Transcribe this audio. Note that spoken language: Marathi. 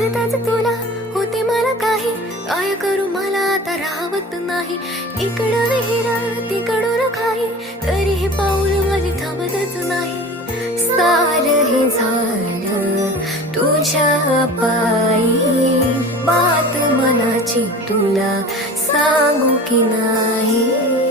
मिळताच तुला होते मला काही, काय करू मला आता राहवत नाही. इकडं विहीर तिकडून काही, तरी हे पाऊल माझे थांबतच नाही. सार हे झालं तुझ्या पायी, बात मनाची तुला सांगू की नाही.